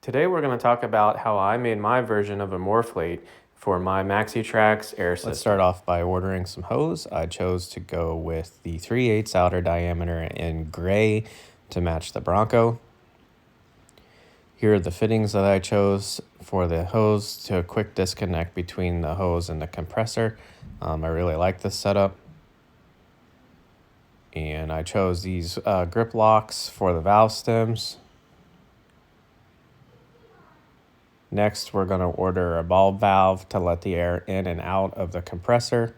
Today we're going to talk about how I made my version of a Morrflate for my MaxiTrax air system. Let's start off by ordering some hose. I chose to go with the 3/8 outer diameter in gray to match the Bronco. Here are the fittings that I chose for the hose to quick disconnect between the hose and the compressor. I really like this setup. And I chose these grip locks for the valve stems. Next, we're going to order a bulb valve to let the air in and out of the compressor.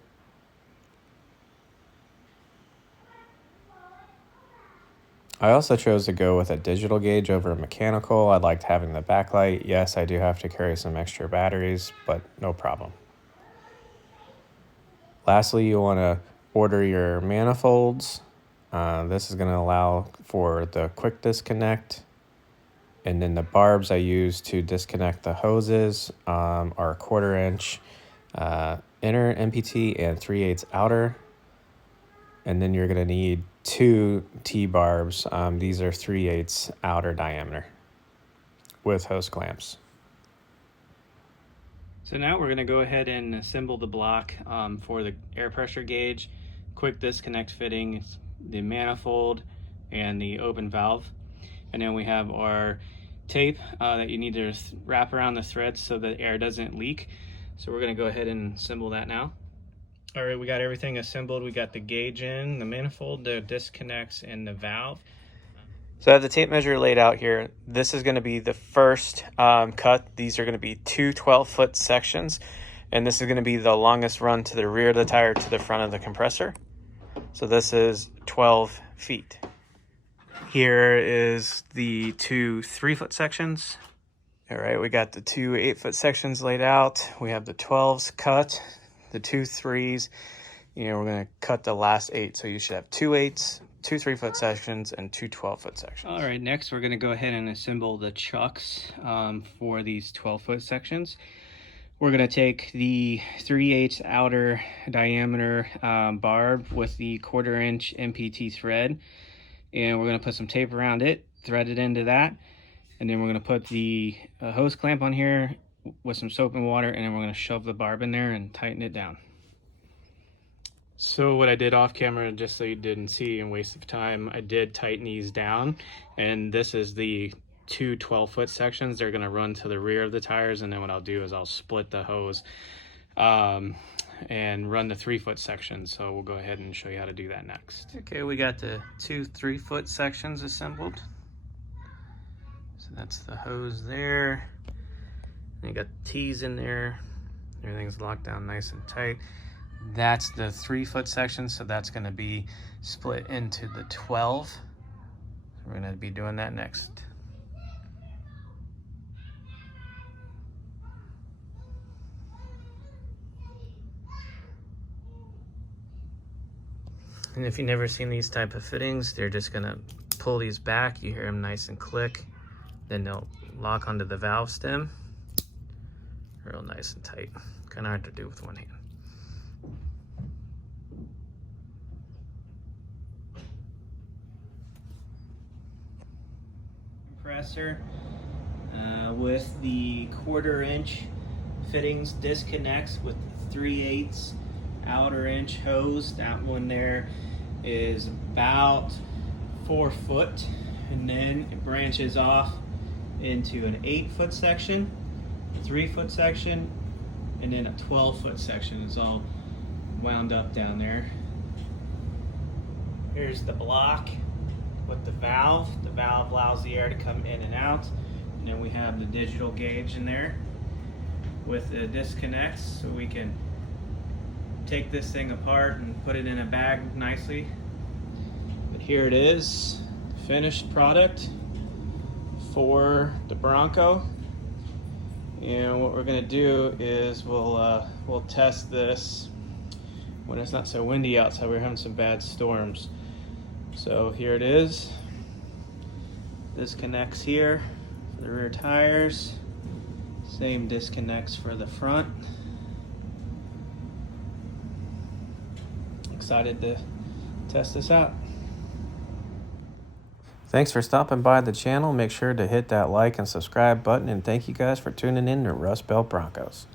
I also chose to go with a digital gauge over a mechanical. I liked having the backlight. Yes, I do have to carry some extra batteries, but no problem. Lastly, you want to order your manifolds. This is going to allow for the quick disconnect. And then the barbs I use to disconnect the hoses are 1/4 inch inner MPT and 3/8 outer. And then you're going to need 2 T-barbs. These are 3/8 outer diameter with hose clamps. So now we're going to go ahead and assemble the block for the air pressure gauge, quick disconnect fitting, the manifold, and the open valve. And then we have our tape that you need to wrap around the threads so that air doesn't leak. So we're going to go ahead and assemble that now. All right, we got everything assembled. We got the gauge in, the manifold, the disconnects, and the valve. So I have the tape measure laid out here. This is going to be the first cut. These are going to be 2 12-foot sections, and this is going to be the longest run to the rear of the tire to the front of the compressor. So this is 12 feet. Here is the 2 3-foot sections. All right, we got the 2 8-foot sections laid out. We have the 12s cut, the 2 3s. We're going to cut the last 8. So you should have 2 8s, 2 3-foot sections, and 2 12-foot sections. All right, next we're going to go ahead and assemble the chucks for these 12-foot sections. We're going to take the 3/8 outer diameter barb with the 1/4 inch MPT thread. And we're going to put some tape around it, thread it into that, and then we're going to put the hose clamp on here with some soap and water, and then we're going to shove the barb in there and tighten it down. So what I did off camera, just so you didn't see and waste of time, I did tighten these down, and this is the 2 12-foot sections. They're going to run to the rear of the tires, and then what I'll do is I'll split the hose and run the 3-foot section. So we'll go ahead and show you how to do that next. Okay, we got the 2 3-foot sections assembled. So that's the hose there. And you got the T's in there. Everything's locked down nice and tight. That's the 3-foot section, so that's going to be split into the 12. So we're going to be doing that next. And if you've never seen these type of fittings, they're just gonna pull these back. You hear them nice and click. Then they'll lock onto the valve stem. Real nice and tight. Kind of hard to do with one hand. Compressor with the 1/4 inch fittings disconnects with 3/8 outer inch hose. That one there is about 4 foot, and then it branches off into an 8-foot section, a 3-foot section, and then a 12-foot section. It's all wound up down there. Here's the block with the valve. The valve allows the air to come in and out, and then we have the digital gauge in there with the disconnects, so we can take this thing apart and put it in a bag nicely. But here it is, finished product for the Bronco. And what we're gonna do is we'll test this when it's not so windy outside. We're having some bad storms. So here it is. This connects here for the rear tires. Same disconnects for the front. Excited to test this out. Thanks for stopping by the channel. Make sure to hit that like and subscribe button, and thank you guys for tuning in to Rust Belt Broncos.